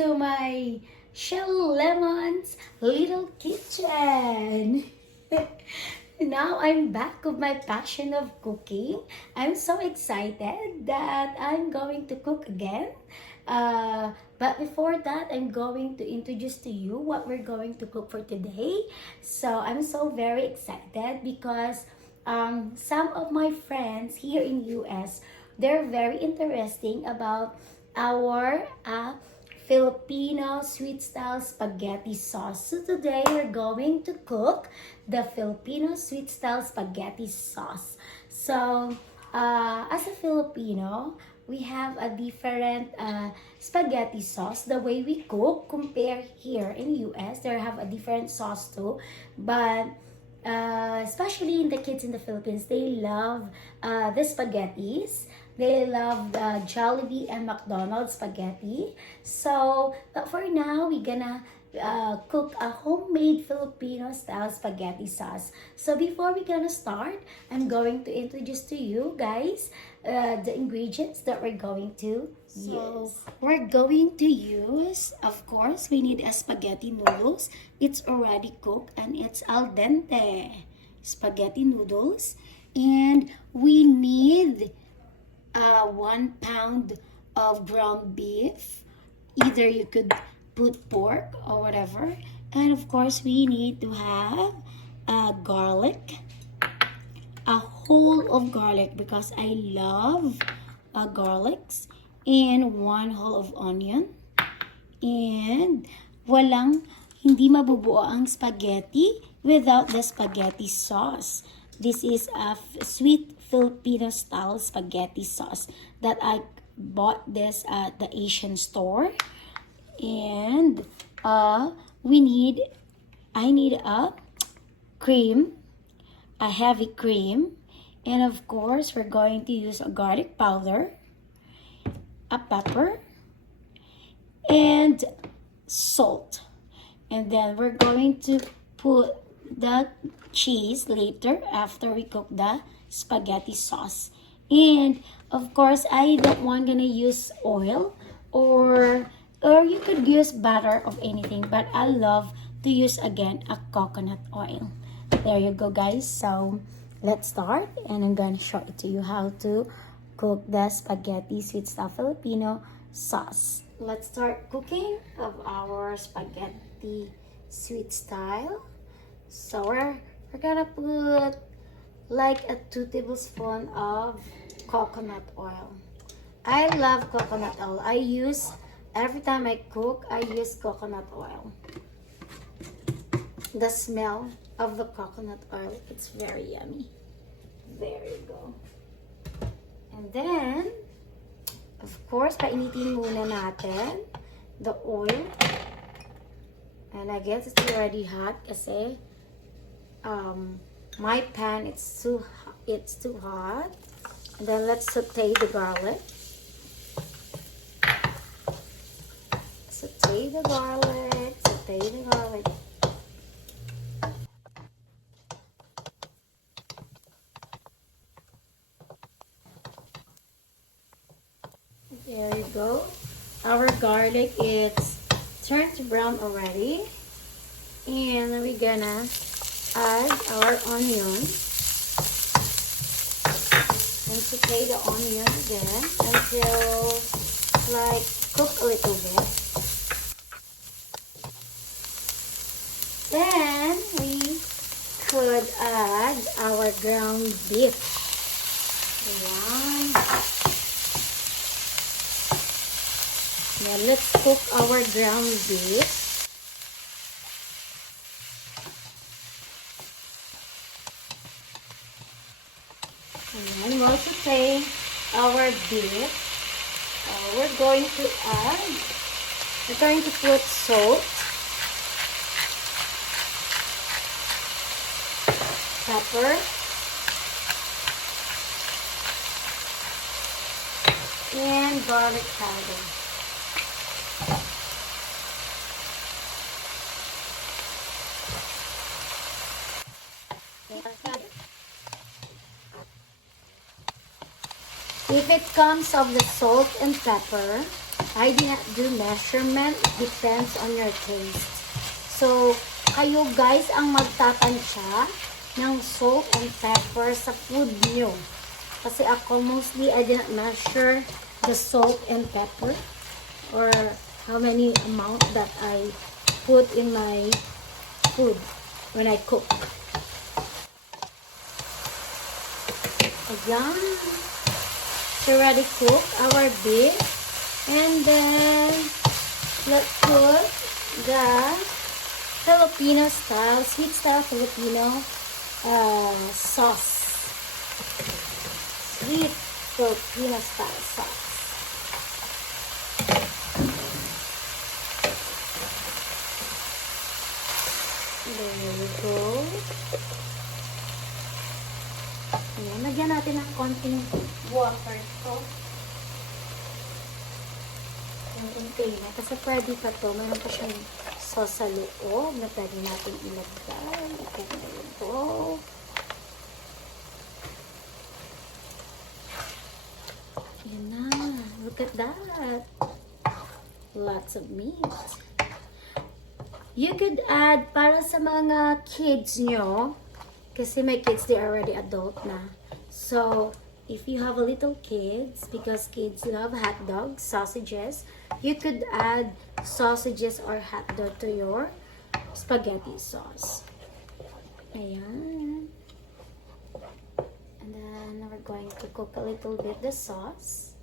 to my Shell Lemon's little kitchen. Now I'm back with my passion of cooking. I'm so excited that I'm going to cook again. But before that, I'm going to introduce to you what we're going to cook for today. So I'm so very excited because some of my friends here in US, they're very interesting about our Filipino sweet-style spaghetti sauce. So today we're going to cook the Filipino sweet-style spaghetti sauce. So as a Filipino, we have a different spaghetti sauce. The way we cook compare here in US, they have a different sauce too. But especially in the kids in the Philippines, they love the spaghettis. They love the Jollibee and McDonald's spaghetti. So, but for now, we're gonna cook a homemade Filipino style spaghetti sauce. So before we're gonna start, I'm going to introduce to you guys the ingredients that we're going to use. We're going to use, of course, we need a spaghetti noodles. It's already cooked and it's al dente spaghetti noodles. And we need 1 pound of ground beef. Either you could put pork or whatever. And of course, we need to have garlic, a whole of garlic because I love garlics, and 1 whole of onion. And hindi mabubuo ang spaghetti without the spaghetti sauce. This is a sweet Filipino style spaghetti sauce that I bought this at the Asian store. And I need a cream, a heavy cream, and of course we're going to use a garlic powder, a pepper, and salt. And then we're going to put the cheese later after we cook the spaghetti sauce. And of course, I don't want gonna use oil or you could use butter of anything, but I love to use again a coconut oil. There you go, guys. So let's start, and I'm gonna show it to you how to cook the spaghetti sweet-style Filipino sauce. Let's start cooking of our spaghetti sweet-style. So we're gonna put like a 2 tablespoons of coconut oil. I love coconut oil. Every time I cook, I use coconut oil. The smell of the coconut oil, it's very yummy. There you go. And then, of course, painitin muna natin the oil. And I guess it's already hot kasi my pan it's too hot. And then let's saute the garlic. Saute the garlic. There you go. Our garlic is turned to brown already. And then we're gonna add our onion. And saute the onion again until like cook a little bit. Then we could add our ground beef. Ayan. Now let's cook our ground beef. And we'll saute our beef. We're going to put salt, pepper, and garlic powder. If it comes of the salt and pepper, I did not do measurement. It depends on your taste. So, kayo guys ang magtatansya ng salt and pepper sa food nyo. Kasi ako mostly, I didn't measure the salt and pepper or how many amount that I put in my food when I cook. Ayan. So, ready cook our beef. And then, let's put the Filipino style, sweet style Filipino sauce. Sweet Filipino style sauce. There we go. Ayan, nagyan natin ng konting water to. Yung container. Kasi pwede pa to. Mayroon pa siyang sauce sa loob na pwede natin ilagay. There we go. Ayan na. Look at that. Lots of meat. You could add para sa mga kids nyo. Kasi my kids, they are already adult na. So, if you have a little kids, because kids love hot dogs, sausages, you could add sausages or hot dog to your spaghetti sauce. Ayan. And then we're going to cook a little bit the sauce.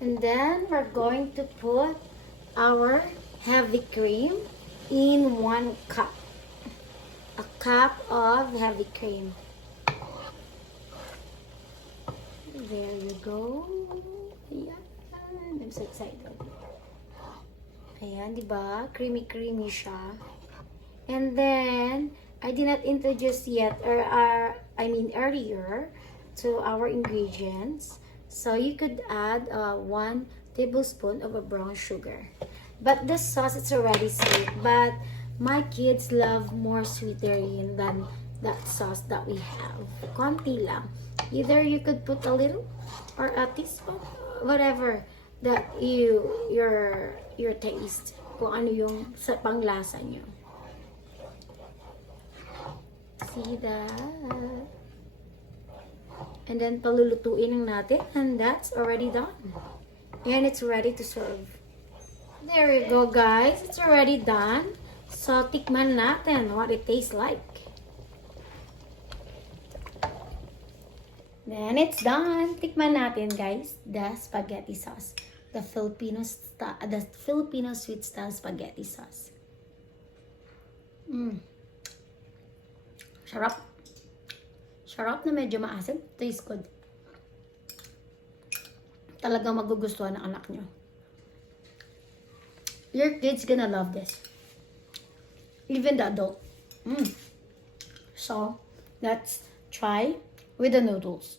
And then we're going to put our heavy cream in 1 cup. A cup of heavy cream. There you go. Ayan. I'm so excited. Ayan, diba? Creamy siya. And then, I did not introduce yet, or earlier, to our ingredients. So you could add 1 tablespoon of a brown sugar. But the sauce is already sweet. But my kids love more sweeter than that sauce that we have. Konti lang. Either you could put a little or a teaspoon, whatever that your taste. Kung ano yung sa panglasa nyo. See that? And then, palulutuin lang natin. And that's already done. And it's ready to serve. There you go, guys. It's already done. So, tikman natin what it tastes like. Then, it's done. Tikman natin, guys, the spaghetti sauce. The Filipino Sweet-style spaghetti sauce. Sarap. Sarap na medyo maasim. Tastes good. Talagang magugustuhan ng anak nyo. Your kids gonna love this. Even the adult. So, let's try with the noodles.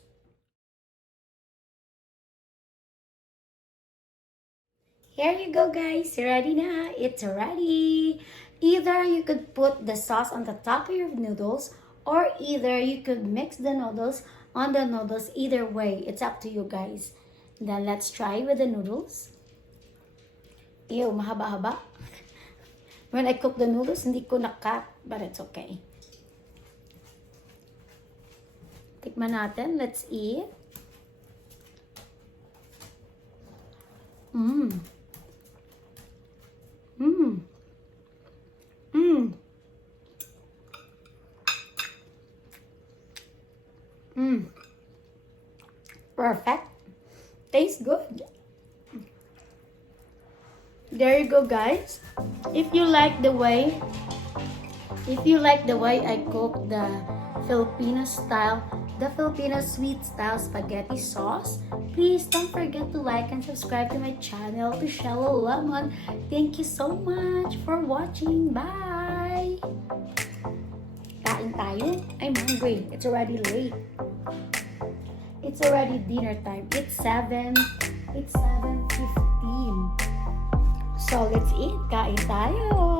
Here you go, guys. Ready na. It's ready. Either you could put the sauce on the top of your noodles, or either you could mix the noodles on the noodles. Either way, it's up to you guys. Then let's try with the noodles. Ew, mahaba-haba. When I cook the noodles, hindi ko na-cut, but it's okay. Tikman natin. Let's eat. Perfect. Tastes good. There you go, guys. If you like the way I cook the Filipino style the Filipino Sweet-style spaghetti sauce. Please don't forget to like and subscribe to my channel, to Shallow Lemon. Thank you so much for watching. Bye! Kain tayo? I'm hungry. It's already late. It's already dinner time. It's 7:15. So let's eat. Kain tayo.